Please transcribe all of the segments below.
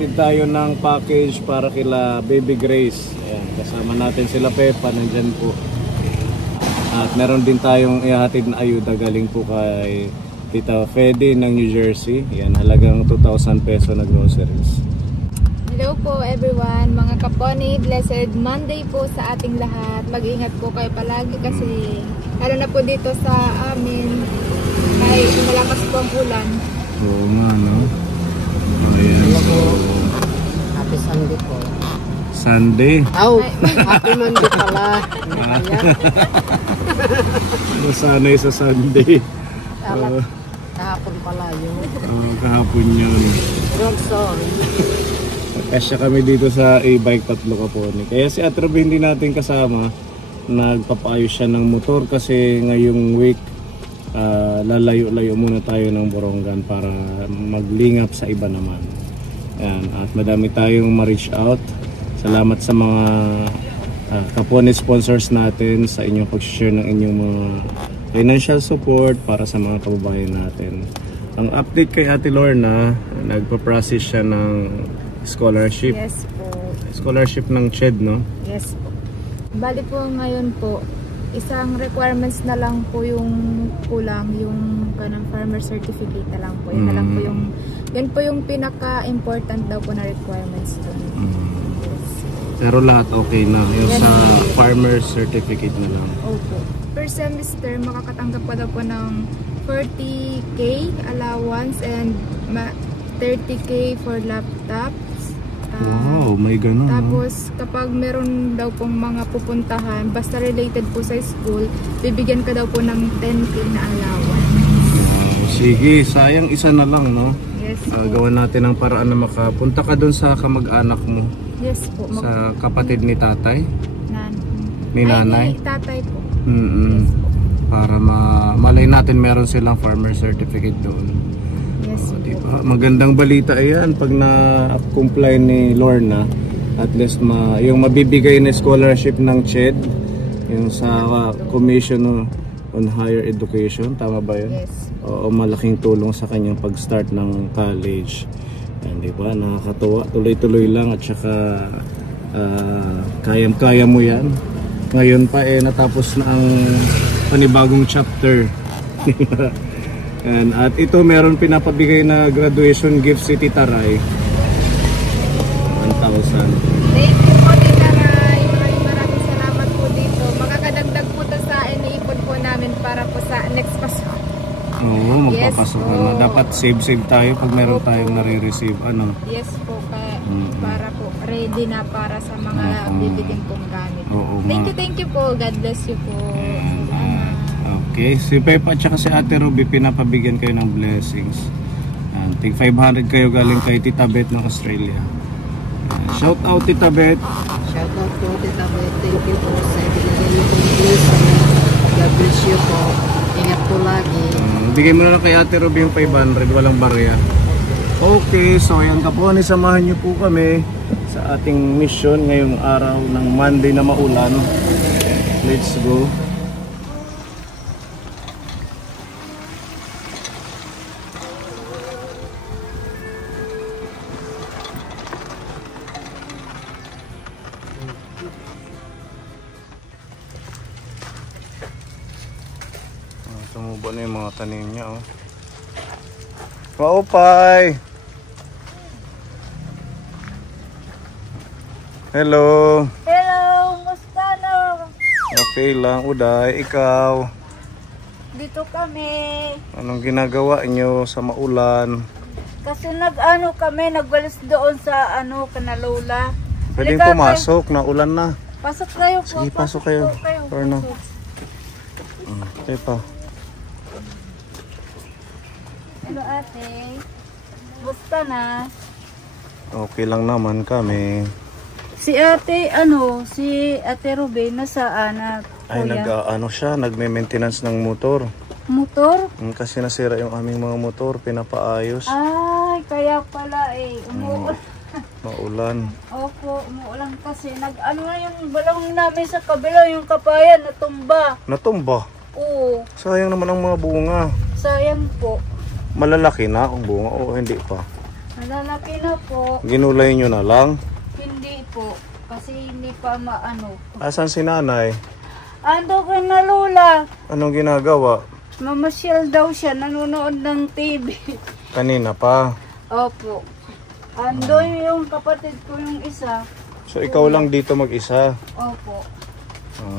maghahatid tayo ng package para kila Baby Grace. Ayan, kasama natin sila Pepa, nandyan po. At meron din tayong ihahatid na ayuda galing po kay Tita Fede ng New Jersey. Ayan, halagang 2,000 peso na groceries. Hello po everyone, mga kaponi, blessed Monday po sa ating lahat. Mag-ingat po kayo palagi kasi lalo na po dito sa amin ay malakas po ang ulan. Oo nga, no? Ayan, so Happy Sunday po. Sunday. Oh, Happy Monday pala. Nasanay sa Sunday. Kahapon pala yun. Kahapon yun. Sorry. Kasya kami dito sa e-bike tatlo kaponi. Kaya si Atrob hindi natin kasama. Nagpapaayos siya ng motor kasi ngayong week lalayo-layo muna tayo ng Borongan para maglingap sa iba naman. Ayan, at madami tayong ma-reach out. Salamat sa mga kaponi sponsors natin sa inyong pag-share ng inyong mga financial support para sa mga kababayan natin. Ang update kay Ate Lorna, nagpa-process siya ng scholarship. Yes po. Scholarship ng CHED, no? Yes po. Bali po ngayon po, isang requirements na lang po yung kulang, yung kanang farmer certificate na lang po. Yun na lang po yung, yun po yung pinaka-important daw po na requirements doon. Yes. Pero lahat okay na, yung sa farmer certificate na lang. Opo. Per semester, makakatanggap pa daw po ng 40K allowance and 30K for laptops. Wow, may ganun. Tapos kapag meron daw pong mga pupuntahan, basta related po sa school, bibigyan ka daw po ng 10K na allowance. Wow, sige, sayang isa na lang, no? Yes po. Gawan natin ang paraan na makapunta ka dun sa kamag-anak mo. Yes po. Sa kapatid ni tatay? Ni Ay, nanay? ni tatay po. Yes po. Para malay natin meron silang farmer certificate doon. Yes po. Diba? Magandang balita yan pag na-comply ni Lorna. At least yung mabibigay na scholarship ng CHED, yung sa Commission on Higher Education, tama ba yun? Yes. Oo, malaking tulong sa kanyang pag-start ng college. Yan, diba? Nakakatuwa, tuloy-tuloy lang at saka kayang-kaya mo yan. Ngayon pa natapos na ang panibagong chapter. At ito meron pinapabigay na graduation gift si Tita Rai. 1,000. Thank you po Tita Rai. Maraming salamat po dito. Makakadagdag po ito sa iniipon po namin para po sa next Pasko. Oo, magpapasok na. Dapat save tayo pag meron tayong nare-receive. Ano? Yes po, para po ready na para sa mga bibigyan pong gamit. Thank you po. God bless you po. Okay, si Pepa at saka si Ate Ruby pinapabigyan kayo ng blessings. Tig 500 kayo galing kay Tita Beth ng Australia. Shout out Tita Beth. Shout out po Tita Beth. Thank you po sa ibigay niyo pong blessing. God bless you po. Ingat po lagi. Bigay mo na lang kay Ate Ruby yung 500, walang barya. Okay, so ayan ka po, samahan niyo po kami sa ating mission ngayong araw ng Monday na maulan. Let's go. Tumubo na yung mga tanim niya, oh. Maupay! Hello! Hello! Musta no? Okay lang, Uday. Ikaw? Dito kami. Anong ginagawa nyo sa maulan? Kasi nag-ano kami, nagwalis doon sa Kanalola. Pwedeng pumasok, naulan na. Pasok kayo po. Sige, pasok kayo. Or no? Okay pa. Hello ate. Musta na? Okay lang naman kami. Si ate, si ate Ruben, nasaan? Ay, siya, nagme-maintenance ng motor. Motor? Kasi nasira yung aming mga motor, pinapaayos. Ay, kaya pala umuulan. Maulan. Opo, umuulan kasi. Na yung balong namin sa kabila, yung kapayan, natumba. Natumba? Oo. Sayang naman ang mga bunga. Sayang po. Malalaki na ang bunga o hindi pa? Malalaki na po. Ginulay nyo na lang. Hindi po. Kasi hindi pa maano. Asan si nanay? Ando ka na Lola. Anong ginagawa? Mamasyal daw siya. Nanonood ng TV. Kanina pa. Opo. Ando yung kapatid ko yung isa. So ikaw lang dito mag-isa. Opo.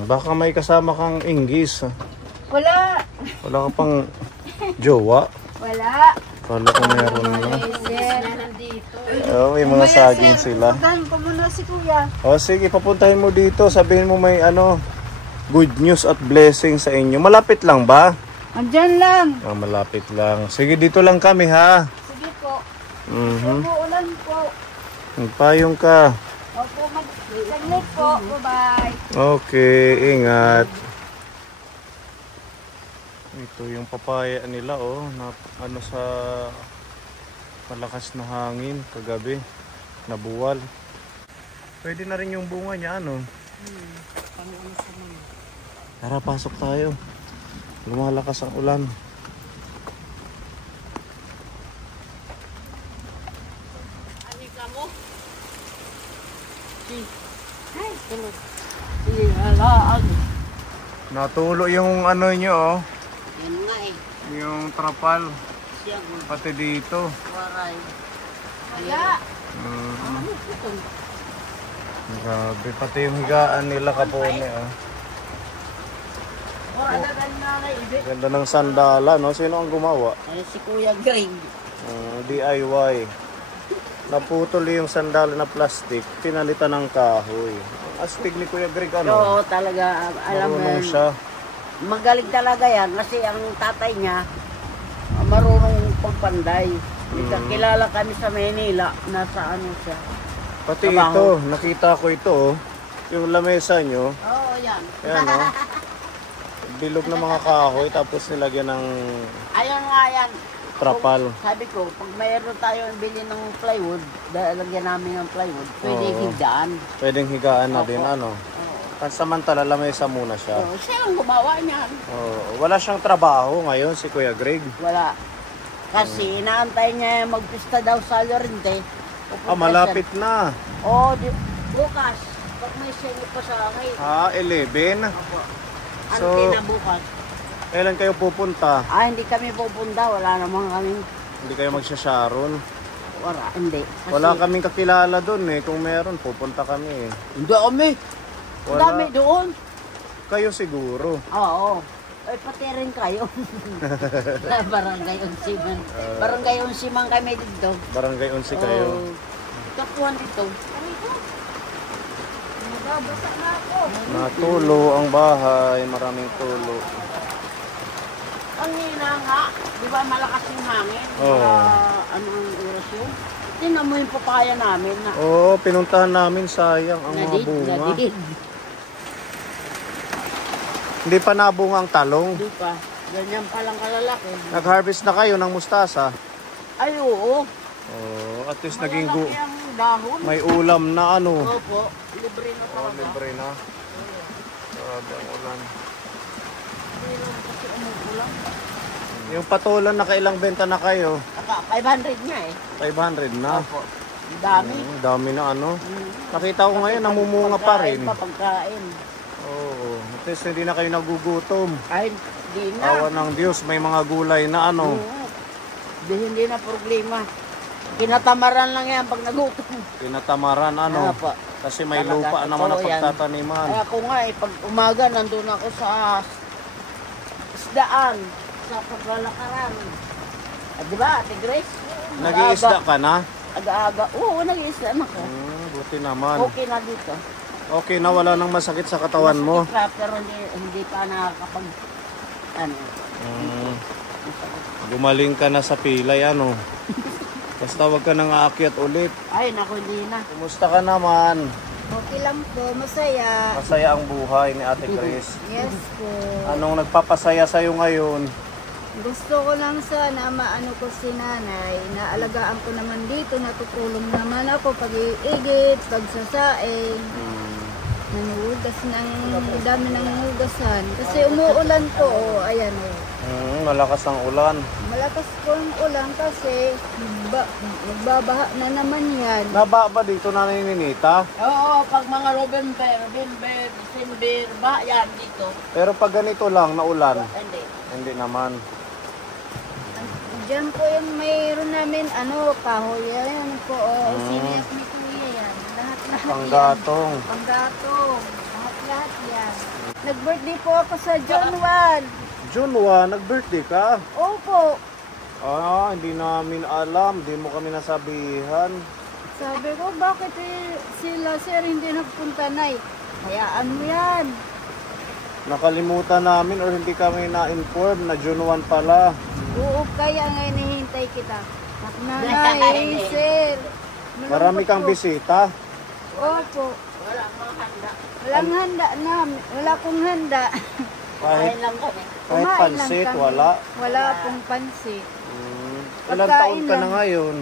Baka may kasama kang Inggis. Wala. Wala ka pang jowa. Wala. Kala ko meron na. Sir. Oh, may mga saging sila. Puntahan ko muna si kuya. O sige, papuntahin mo dito. Sabihin mo may good news at blessing sa inyo. Malapit lang ba? Andyan lang. Malapit lang. Sige, dito lang kami ha. Sige po. Mhm. Umuulan po. Magpayong ka. Opo, mag-saglit po. Bye-bye. Okay, ingat. Ito yung papaya nila na sa malakas na hangin kagabi, nabuwal. Pwede na rin yung bunga niya Tara, pasok tayo. Lumalakas ang ulan. Natulo yung nyo Yan nga eh. yung trapal Siya pati dito. waray. Kaya. Grabe, pati yung higaan nila kapone Ganda ng sandala, no? Sino ang gumawa? Ay, si Kuya Greg. DIY. Naputol yung sandala na plastic, pinalitan ng kahoy. Ang astig ni Kuya Greg, Oo, talaga. Alam mo, Marunong siya. magaling talaga yan kasi ang tatay niya marunong pagpanday. Kilala kami sa Manila, nasa siya. Pati Trabaho. ito, nakita ko ito, yung lamesa nyo. Oo, yan. Ayan, bilog na mga kahoy, tapos nilagyan ng Ayun nga yan. trapal. Sabi ko, pag mayroon tayo bili ng plywood, lagyan namin ng plywood, pwede Oo. higdaan. Pwedeng higaan na din, Oo. Pansamantala, lamesa muna siya. Oo, siya ang gumawa niyan. Wala siyang trabaho ngayon, si Kuya Greg. Wala. Kasi inaantay niya magpista daw sa Lorente. Malapit na. Oo, bukas. Pag may singit pa sa akin. 11. Opo. Ano So- kinabukas? Kailan kayo pupunta? Hindi kami pupunta. Wala namang kami. Hindi kayo magsasharon. Wala, hindi. Kasi, Wala kaming kakilala doon Kung meron, pupunta kami Hindi kami. Ang Wala. dami doon. Kayo siguro. Oo. Ay, pati rin kayo. Barangay Unsiman. Barangay Unsiman kami dito. Barangay 11 kayo. Oo. Kapuhan dito. Nababasa na ako. Natulo ang bahay, maraming tulo. Ang hina nga, di ba malakas yung hangin? Oo. Anong oras yun? Tingnan mo yung papaya namin na Oo, pinuntahan namin, sayang ang mga bunga. nadid. Hindi pa nabunga ang talong. Di pa. Ganyan palang kalalaki. Nag-harvest na kayo ng mustasa. Ay, oo. At least naging Malalaki ang dahon. may ulam na Opo, libre na talaga. Libre na. Grabe ang ulan. Hindi lang kasi umuulan. Yung patulan, nakailang benta na kayo? 500 nga eh. 500 na. Opo. Ang dami. Dami na Nakita ko ngayon, namumunga pa rin. Pagkain. Oo. At least hindi na kayo nagugutom. Ay, di na. Awa ng Diyos, may mga gulay na Oo. Hindi na problema. Kinatamaran lang yan pag nagutom. Tinatamaran Opo. Kasi may Talaga, lupa naman ang totoo yan. pagtataniman. Ay, ako nga eh, pag umaga nandun ako sa isdaan, sa paglalakaran. Di ba, Ate Grace? Nag-iisda ka na? Aga-aga. Oo, nag-iisda na ako. Buti naman. Okay na dito. Okay na, wala nang masakit sa katawan mo. Masakit pa, pero hindi pa nakakapag... Gumaling ka na sa pilay, Basta wag ka nang aakyat ulit. Ay, naku, hindi na. Kumusta ka naman? Okay lang po. Masaya. Masaya ang buhay ni Ate Chris. Yes po. Anong nagpapasaya sa'yo ngayon? Gusto ko lang sana maano ko si nanay. Naalagaan ko naman dito. Natutulong naman ako pag-iigit, pagsasaing. Nanuhugas ng dami ng hugasan. Kasi umuulan po. Ayan o. malakas ang ulan. Malakas po ang ulan kasi magbabaha na naman yan. Naba ba dito na Ninita? Oo, pag mga November, December, ba yan dito. Pero pag ganito lang na ulan, Hindi. hindi naman. Diyan po yung mayroon namin, kahoy yan po. Siniyak ni Kuya yan. Lahat-lahat Panggatong. yan. Panggatong. Lahat-lahat yan. Nag-birthday po ako sa John 1. June 1, nag-birthday ka? Opo. Hindi namin alam. Di mo kami nasabihan. Sabi ko, bakit sila sir hindi nagpunta na hayaan mo yan. Nakalimutan namin or hindi kami na-inform na June 1 pala. Oo, kaya ngayon nahihintay kita. Nanay, sir. Marami kang bisita. Opo. Wala mga handa. Walang handa na. Wala kong handa. Kahit, Kain lang kami. kahit Kumain lang pansit, kami. wala. Wala pong pansit. Ilang Pagkain taon ka na lang. ngayon?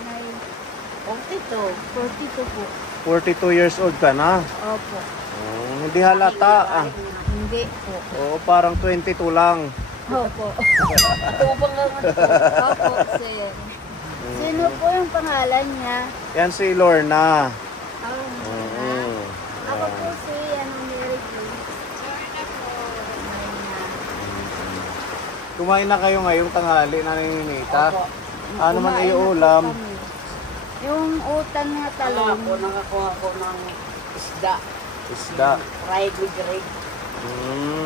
May 42. 42 po. 42 years old ka na. Opo. Hindi halata. Hindi po. Oo, parang 22 lang. Opo. Tubang lang ito. Opo, sir. Sino po yung pangalan niya? Yan si Lorna. Oh, ako po si Mary Grace. Kumain na kayo ngayong tanghali na Ninita. Opo. Ano man Kumain ay na po ulam? kami. Yung utan na Talong. talong. Nakakuha ko ng isda. Isda. Fried with grade.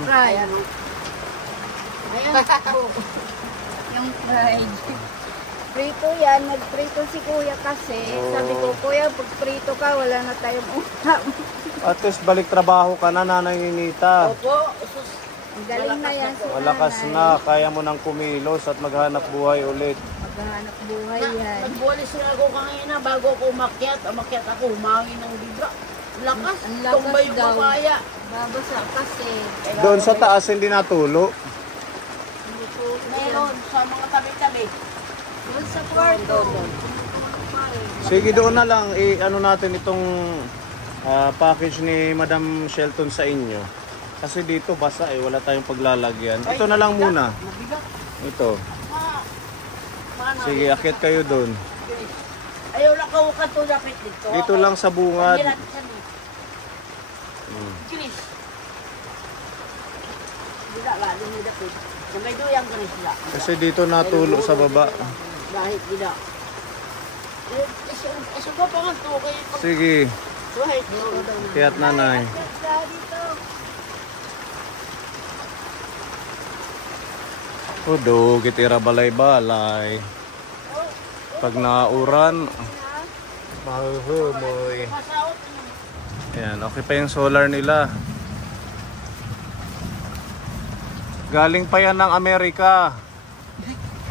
Fried. Ayan. Ayan po. Yung fried. Prito yan. Nagprito si kuya kasi. Oh. Sabi ko, kuya, pag prito ka, wala na tayong ulam. At least balik trabaho ka na Nanay Ninita. Opo. Sus. Ang galing na yan si Malakas nanay. na, kaya mo nang kumilos at maghanap buhay ulit. Maghanap buhay yan. Nagbulis na ako kanina bago ako umakyat. Umakyat ako, humangin ng bigla. Lakas. Ang lakas Tumbay daw. papaya. Babasa kasi. Doon sa taas hindi natulo. Meron sa mga tabi-tabi. Doon sa kwarto. Sige, doon na lang ano natin itong package ni Madam Shelton sa inyo. Kasi dito basa wala tayong paglalagyan. Ito na lang muna. Mabigat. Ito. Mana? Sige, akit kayo doon. Ayaw lang ka ukat to dapit dito. Dito lang sa bungad. Kinis. Tidak lalo mo dapit. Kung may duyang ka rin sila. Kasi dito natulo sa baba. Dahil tidak. Isa ko pa nga to. Sige, Suhit. kayat nanay. Dito. Udo, kitira balay-balay. Pag nauran, mahuhumoy. Ayan, okay pa yung solar nila. Galing pa yan ng Amerika.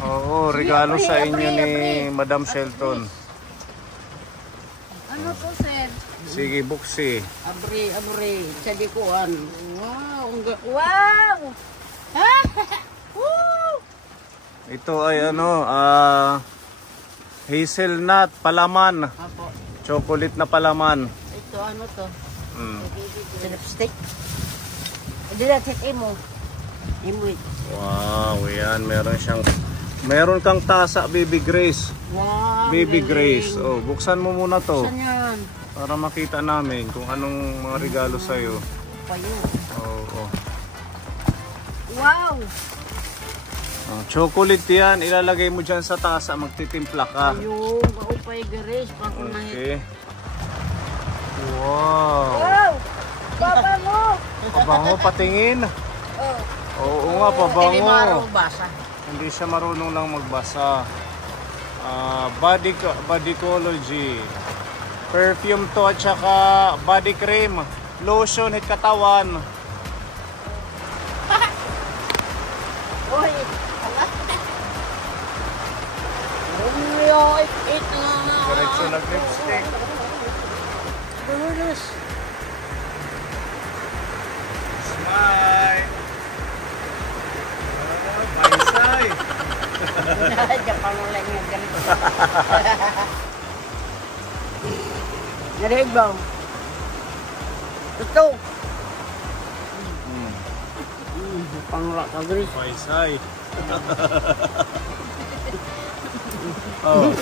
Oo, regalo sa inyo ni Madam Shelton. Ano to, sir? Sige, buksi. Abri. Sa dikuan. Wow. Wow! Ito ay hazelnut palaman. Apo. Chocolate na palaman. Ito ano to? Mm. Lipstick. Hindi na check imo. Imo it. Wow, yan. Meron kang tasa, Baby Grace. Wow. Baby galing. Grace. Oh, buksan mo muna to. Saan yan? Para makita namin kung anong mga regalo sa'yo. Pa yun. Oo. Wow! Oh, chocolate yan. Ilalagay mo dyan sa tasa. Magtitimpla ka. Ayun. Maupay garis. Pakunahit. Okay. Wow. Wow! Babango! Pabango, patingin. Oh. Oo nga, Hindi pabango. marunong basa. Hindi siya marunong lang magbasa. Bodycology. Perfume to at saka body cream. Lotion, hit katawan. Uy. Romeo, it na. Diretso na lipstick. Berus. Smile. Paisay. Japan ulit yung ganito. Narinig ba? Ito. Pangra ka, Gris. Paisay. Oh.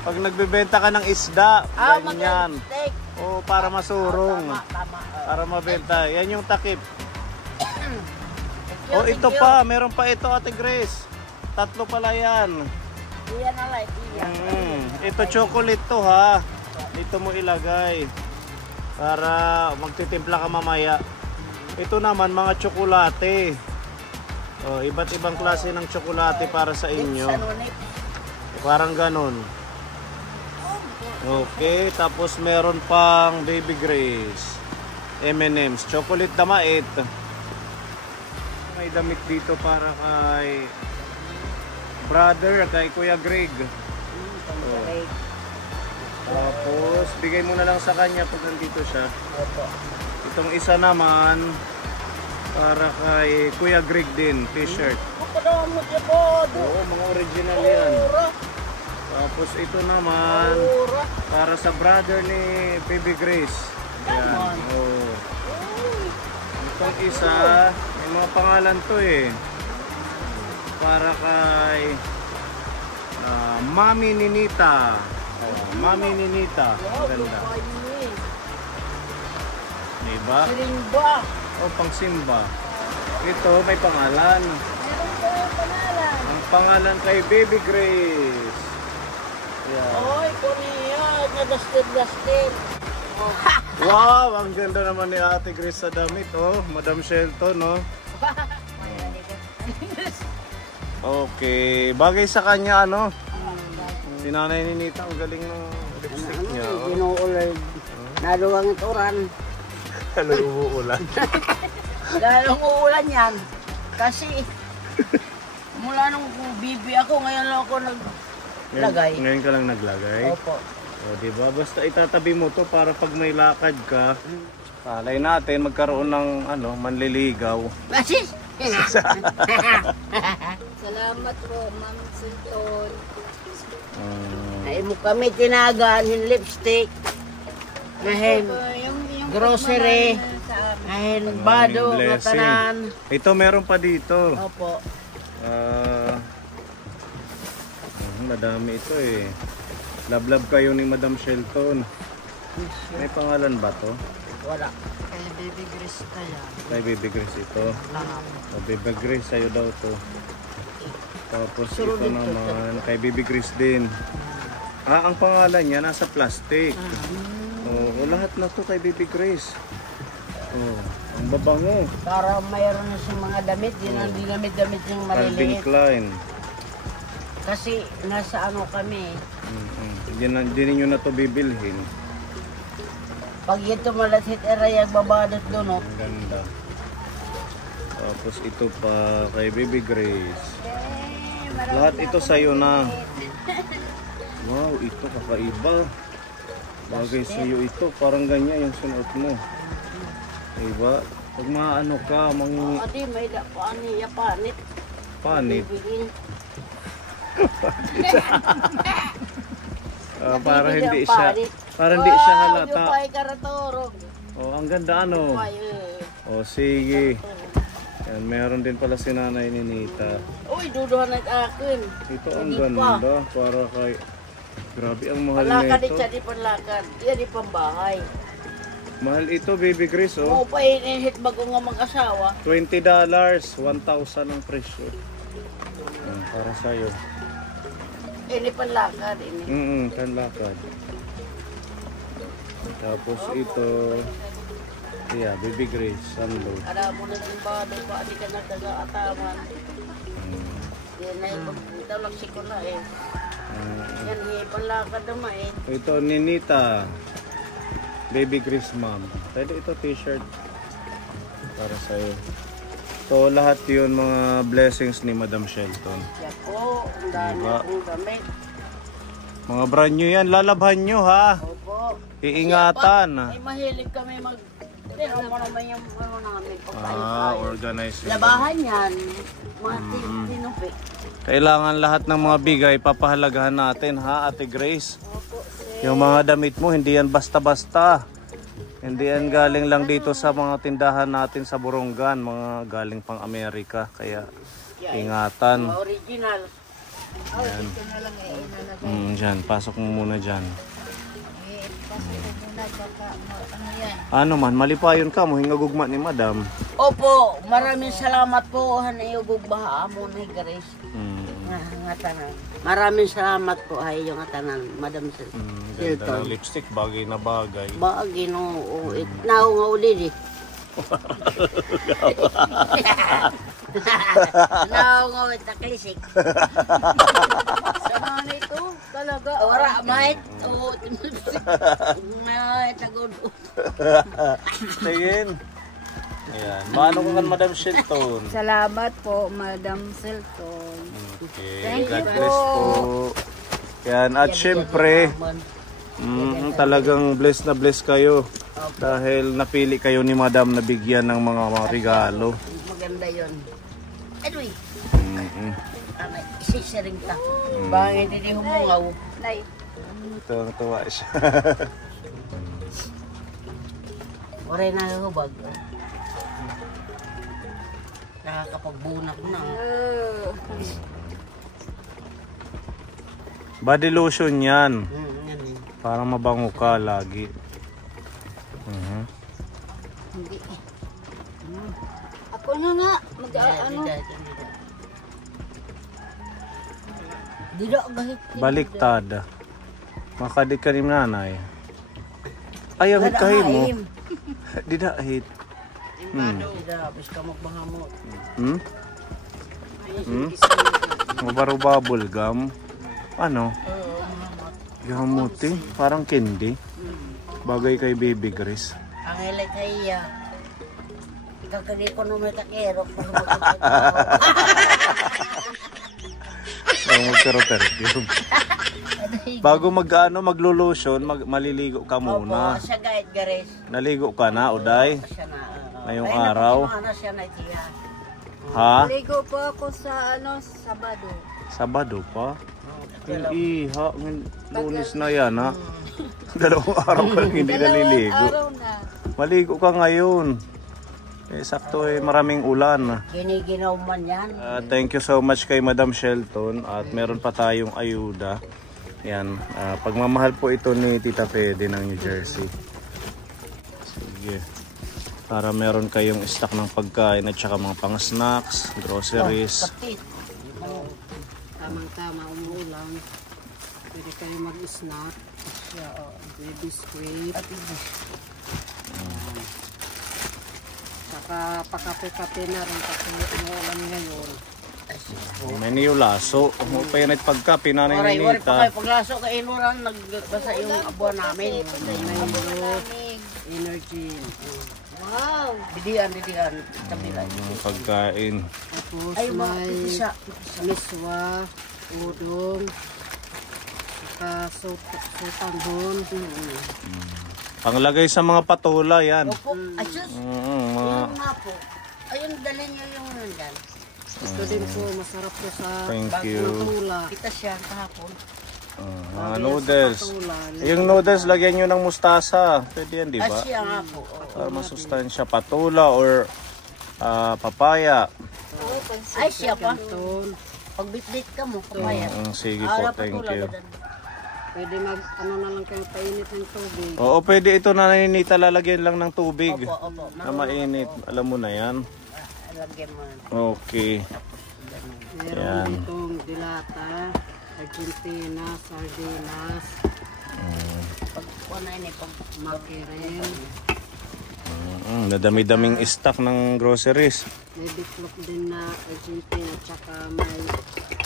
Pag nagbebenta ka ng isda, ganyan. Steak. Oh, para masurong. Tama. Para mabenta. Yan yung takip. Oh, ito pa. Meron pa ito, Ate Grace. 3 pala yan. Iyan na lang, iyan. Ito chocolate to ha. Dito mo ilagay. Para magtitimpla ka mamaya. Ito naman mga tsokolate. Oh, iba't ibang klase ng tsokolate para sa inyo. Parang ganun. Okay, tapos meron pang Baby Grace. M&M's, chocolate na mait. May damit dito para kay brother, kay Kuya Greg. Oh. Tapos, bigay mo na lang sa kanya pag nandito siya. Itong isa naman, para kay Kuya Greg din, t-shirt. Oo, mga original yan. Tapos ito naman, para sa brother ni Baby Grace. Yan. Oh. Itong isa, may mga pangalan to eh. Para kay Mami Ninita. Mami Ninita. Ang ganda. Diba? Simba. O, pang Simba. Ito, may pangalan. Ang pangalan kay Baby Grace. Yan. Oy, kuniya. Nagastin. Wow, ang ganda naman ni Ate Grace sa damit, oh. Madam Shelton, no? Okay, bagay sa kanya, ano? Si Nanay Ninita, ang galing ng lipstick niya, oh. Ginuulay. Naluwang ituran. Ano yung uulan? Dahil ang uulan yan. Kasi, mula nung bibi ako, ngayon lang ako naglagay. Ngayon ka lang naglagay? Opo. O, diba? Basta itatabi mo to para pag may lakad ka, palay natin magkaroon ng ano, manliligaw. Kasi, Salamat po, Ma'am Sultan. ay mo kami tinagaan yung lipstick. Ngayon, Yung grocery. pagmamahal sa amin. Ngayon, bado, Blessing. matanan. Ito meron pa dito. Opo. Madami ito eh. Love kayo ni Madam Shelton. May pangalan ba to? Wala. Kay Baby Grace kaya. Kay Baby Grace ito. O, Baby Grace sa'yo daw to. Tapos ito naman kay Baby Grace din. Ang pangalan niya nasa plastic. O, lahat na to kay Baby Grace. Ang babango. Para mayroon na siyang mga damit, yun ang dinamit-damit yung Calvin maliliit. Klein. Kasi nasa ano kami, Hindi ninyo na to bibilhin. pag ito malatit erayag babadot doon, Ang ganda. Tapos ito pa kay Baby Grace. Lahat ito sa'yo na. Wow, ito kakaiba. Bagay sa'yo ito. Parang ganyan yung suot mo. Diba? Pag maano ka, Adi, may dapaan niya panit. panit. Bibigin. Para hindi Bibigyan siya, panit. para hindi siya Wow, halata. yung pa'y karatorog. Oh, ang ganda ano. Ay, Oh, sige. Yan, meron din pala si Nanay Ninita. uy, duduhan at akin. Ito ang Hindi pa. ganda. Para kay... Grabe ang mahal Palakad nito. siya di panlakad. Yan di pambahay. Mahal ito, Baby Grace, oh. Mo pa inihit bago nga mag-asawa. $20, 1,000 ang presyo. Yan, para sa'yo. Ini panlakad. Ini. Kanlakad. Tapos ito, yeah, Baby Grace, sando. Ada mo na yung bado pa. Di ka nagkagaataman. Yan na yung pagtalak si ko na eh. Yan, panlakad naman eh. Ito, Ninita. Baby Grace Mom. Pwede ito t-shirt. Para sa'yo. So, lahat yun mga blessings ni Madam Shelton. Yan po, ang dami Diba? akong damit. Mga brand new yan. Lalabhan nyo, ha? Opo. Iingatan. Ay mahilig kami Tinong mo naman yung ano namin. Organize. Labahan yan. Mga tinupi. Kailangan lahat ng mga bigay papahalagahan natin, ha, Ate Grace? Yung mga damit mo, hindi yan basta-basta. Hindi yan galing lang dito sa mga tindahan natin sa Borongan, mga galing pang Amerika. Kaya ingatan. Original. Yan. Ito na lang ilalagay. Dyan, pasok mo muna dyan. Pasok ko muna baka ano yan. Ano man, malipayon ka mo, hingagugma ni Madam. Opo, maraming salamat po. Hanayugog baha mo na Grace. Nga tanan. Maraming salamat po ay yung tanan, Madam Ganda Hilton. ng lipstick, bagay na bagay. Bagay no, now nga uli di. Now nga ulit na klasik. Sama nito talaga. Wala, mahit. Mahit na gulo. Tingin. Ayan. Maano ka kan Madam Shelton? Salamat po, Madam Selton. Okay. Thank God you bless po. Yan. At syempre, talagang blessed na blessed kayo. Dahil napili kayo ni Madam na bigyan ng mga regalo. Maganda yun. Anyway, isisiring ta. Bangin din humungaw. Nay, Tuwa siya. Waray na hubag. Nakakapagbunak na. Body lotion yan. Yan eh. Para mabango ka lagi. hindi. Ako na nga, ano. Dida gahit. Baliktad. Makadik ka ni nanay. Ayaw hit kahin mo. Dida hit. Dida, bis ka magbahamot. Mabaro bubble gum. Ano? Gamuti. Parang candy. Bagay kay Baby Grace. Ang ilay kaya. Kakali ko naman takero. Perfume. Bago maglo-lotion, maliligo ka muna. Opo, siya guide gares. Naligo ka na, Uday? Siya na. Ngayong araw? Ano siya na tiya. Ha? Ligo po ako sa Sabado. Sabado pa? Iha, Lunes na yan, ha? Dalawang araw ka lang hindi naliligo. Araw na. Maligo ka ngayon. Sakto maraming ulan. Giniginaw man yan. Thank you so much kay Madam Shelton at meron pa tayong ayuda. Yan, pagmamahal po ito ni Tita Fede ng New Jersey. Sige. Para meron kayong stock ng pagkain at saka mga pang-snacks, groceries. Kapit. Tamang-tama umuulan. Pwede kayo mag-snack. May biskuit. Saka pakape-kape na rin kasi umuulan ngayon. May niyulaso. Pa yun at pagkape na Waray pa Ninita. kayo. Paglaso ka inuran, nagbasa yung abuan namin. Energy. Wow! Didian. Kabila. Pagkain. Tapos Ay, may isa. miswa, udong, saka sotanghon. Panglagay sa mga patola yan. Opo. Ay, sus. Ayun nga po. Ayun, dalhin nyo yung nandyan. Ito din po, masarap po sa Thank you. tula. Kita siya kahapon. Mga noodles. Yung noodles, lagyan nyo ng mustasa. Pwede yan, di Ay, ba? siya nga po. Para masustansya. Patula or papaya. Ay, siya pa. Pag bit-bit ka mo, kumaya. Sige po, thank you. Pwede ano na lang kayo painit ng tubig. Oo, pwede ito na Ninita, lalagyan lang ng tubig. Opo. Na mainit. Alam mo na yan. Lagyan mo. Okay. Meron Yan. ditong dilata, Argentina, sardinas, Pag na yun, pag mackerel, Nadami-daming stock ng groceries. may bitlok din na Argentina, tsaka may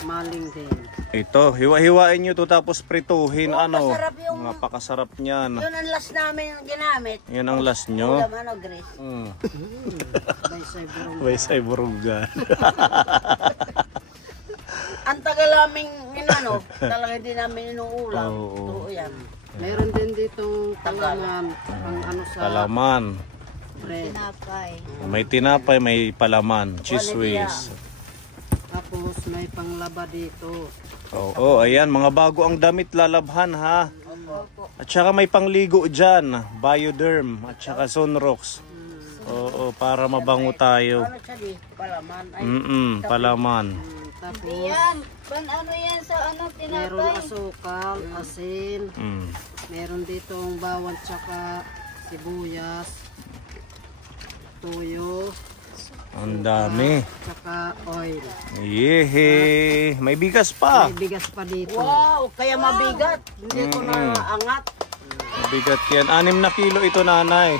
maling din. Ito, hiwa-hiwain nyo to tapos prituhin. masarap yung- Napakasarap niyan. yun ang last namin ginamit. Yan ang last nyo. Ulam, Grace? Baysay burong. Baysay burugan. Ang tagal namin talaga hindi namin inuulam. Oo. Totoo yan. Meron din ditong talaman, ang ano sa Kalaman. tinapay. May tinapay, may palaman, cheese whiz. Tapos may panglaba dito. Oo, ayan, mga bago ang damit lalabhan ha. At saka may pangligo dyan, Bioderm at saka Sunrox. Oo, para mabango tayo. Ano siya di? Palaman. Ay, Palaman. tapos Yan, ano yan sa ano meron tinapay? asukal, asin. Mm. Meron ditong bawang tsaka sibuyas. Toyo. Ang dami. Tsaka oil. Yehe! May bigas pa. May bigas pa dito. Wow! Kaya mabigat. Hindi ko na angat. Mabigat yan. 6 na kilo ito, nanay.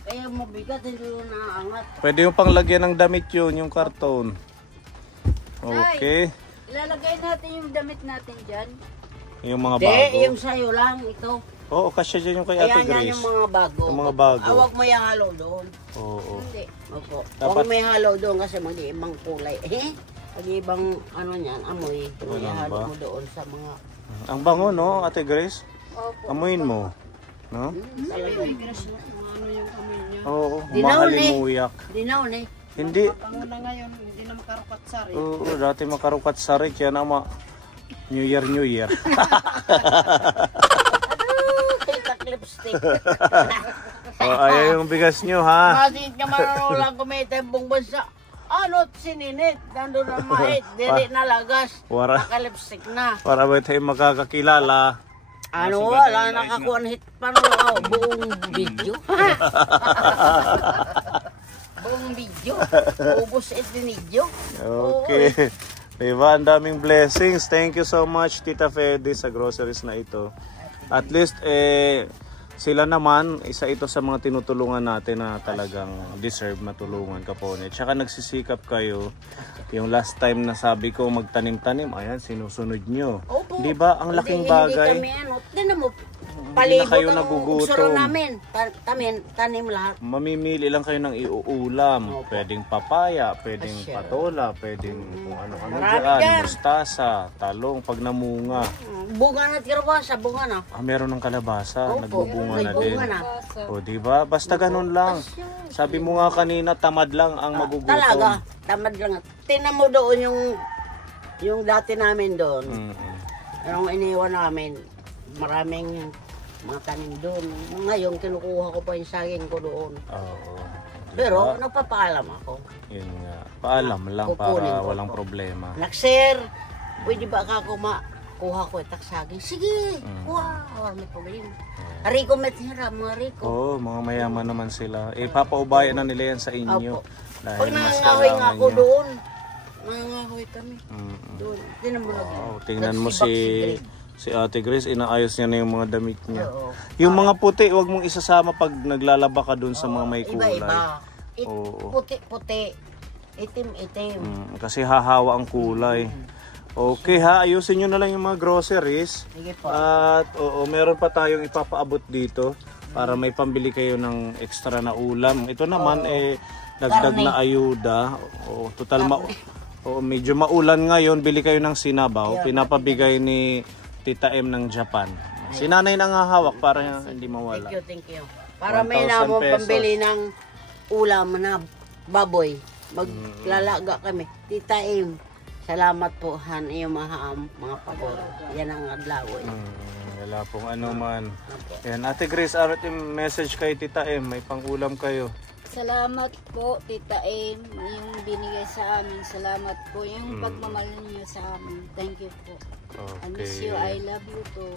Kaya mabigat. Hindi ko na angat. Pwede yung panglagyan ng damit yun, yung karton. Okay. Ilalagay natin yung damit natin dyan. Yung mga Hindi, bago. yung sayo lang. Ito. Oo, kasya dyan yung kay Ate Kaya yan Grace. yung mga bago. Yung mga bago. Huwag mo yung halo doon. Oo. Hindi. Opo. Dapat- Huwag may halo doon kasi mag-iibang kulay. Mag-iibang ano niyan, amoy. Ganun Ihalo ba? mo doon sa mga... Ang bango, no, Ate Grace? Opo. Amuin mo. No? Talaga. Ano yung amoy niya? Oo, Dinaon eh. mahalimuyak. Dinaon eh. Hindi. Pango na ngayon, hindi na makarukat sari. Oo, dati makarukat sarik yan ama. New Year, New Year. Titak lipstick. Ayaw yung bigas nyo, ha? Kasi ka manulang kumita yung buong bansa. Ano, sininit. Nandun na mait. Dili na lagas. Wara. Naka-lipstick na. Para ba tayo makakakilala? Ano, wala nakakuha ng hit pa no, buong video. Buong video. Ubus ito video. Okay. Diba, ang daming blessings. Thank you so much, Tita Fede, sa groceries na ito. At least, sila naman, isa ito sa mga tinutulungan natin na talagang deserve na tulungan, Kapone. Tsaka nagsisikap kayo. Yung last time na sabi ko magtanim-tanim, ayan, sinusunod nyo. Opo. Di ba? Ang laking bagay. Hindi kami ano. Tignan mo. Hindi na kayo Palibot ang nagugutom. uksuro namin. Tanim lahat. Mamimili lang kayo ng iuulam. Opo. Pwedeng papaya, pwedeng Asya. patola, pwedeng kung ano-ano Marami dyan. dyan. Mustasa, talong, pag namunga. Bunga na tirabasa, bunga na. Meron ng kalabasa, Opo, nagbubunga may na din. bunga na. O, di ba? Basta ganun lang. Sabi mo nga kanina, tamad lang ang magugutom. Talaga, tamad lang. Tingnan mo doon yung dati namin doon. Mm-mm. Yung iniwan namin, maraming mga tanim doon. Ngayon, kinukuha ko pa yung saging ko doon. Oo. Di Pero, ba? nagpapaalam ako. Yun nga. Paalam lang Kukunin para ko walang to. problema. Sir, pwede ba ako kuha ko itak saging? Sige, kuha. Wala may problema. Rico metira, mga Rico. Oo, mga mayaman naman sila. Papaubayan na nila yan sa inyo. Opo. Dahil Pag mas nangangahoy nga kailangan ako nyo. doon, nangangahoy kami. Mm-mm. Doon, tingnan mo lagi. Wow, tingnan mo Nagsibak si Ate Grace, inaayos niya na yung mga damit niya. Oo. Yung mga puti, wag mong isasama pag naglalaba ka dun sa mga may kulay. Iba-iba. Oo. Puti-puti. Itim-itim. Kasi hahawa ang kulay. Okay ha, ayusin nyo na lang yung mga groceries. Sige po. At oo, meron pa tayong ipapaabot dito para may pambili kayo ng extra na ulam. Ito naman dagdag Karne. na ayuda. Oo, total medyo maulan ngayon, bili kayo ng sinabaw. Pinapabigay ni Tita M ng Japan. Si nanay nang hahawak para hindi mawala. Thank you. Para may 1,000 namang pesos. pambili ng ulam na baboy. Maglalaga kami. Tita Im, salamat po han iyo mga pabor. Yan ang adlaw. Wala pong ano man. Yan, Ate Grace, arat yung message kay Tita M. May pangulam kayo. Salamat po, Tita M, yung binigay sa amin. Salamat po, yung pagmamahal niyo sa amin. Thank you po. I miss you, I love you too.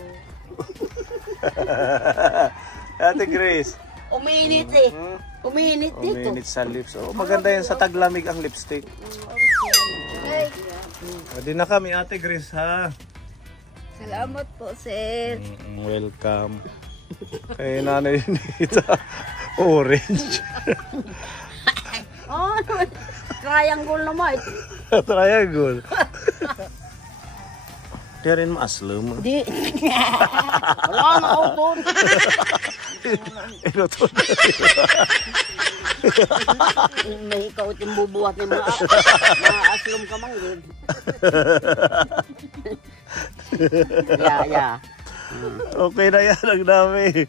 Ate Grace. Umiinit eh. Umiinit dito. Uminit sa lips. Oh, maganda yan sa taglamig ang lipstick. Hey, Pwede na kami, Ate Grace, ha? salamat po, sir. Welcome. Kay nanay nita. Orange. Oh, triangle naman. Triangle. Di rin maaslum. Di. Wala na ako doon. Ito to. May ikaw itong bubuhat ng mga aslom ka mang good. Yeah. Okay na yan, ang dami.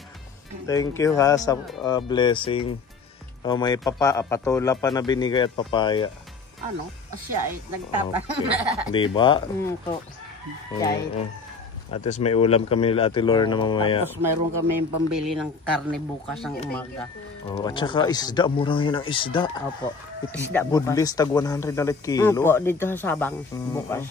Thank you ha sa blessing. Oh, may patola pa na binigay at papaya. Ano? Siya ay nagtatanong. Di ba? Po. Kahit. At least may ulam kami nila Ate Lorna mamaya. Tapos mayroon kami yung pambili ng karne bukas ang umaga. Oh, at saka isda, mura ngayon ang isda. Opo. Isda Budlis, tag 100 na kilo. Opo, dito sa Sabang. Bukas.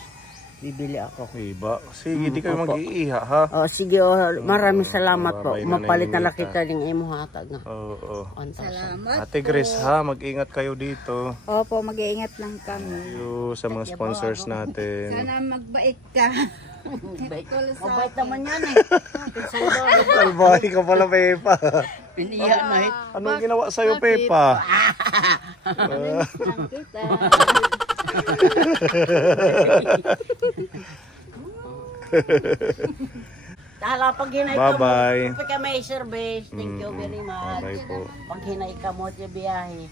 Bibili ako. Diba? Sige, di kayo mag-iiha ha. Oh, sige, maraming salamat po. Babay na Mapalit na Ninita. nakita ng imo hatag na. Oo. 1,000. Salamat. Ate Grace ha, mag-ingat kayo dito. Opo, mag-iingat lang kami. Thank you sa mga sponsors natin. Sana magbait ka. Mabait naman yan eh. Salbahay ka pala, Pepa. Piniya na eh. Anong ginawa sa'yo, Pepa? Kita. Tala, pag hinay ka mo, Bye-bye. kapag ka may service, thank you very much. Bye po. Pag hinay ka mo, sa biyahe.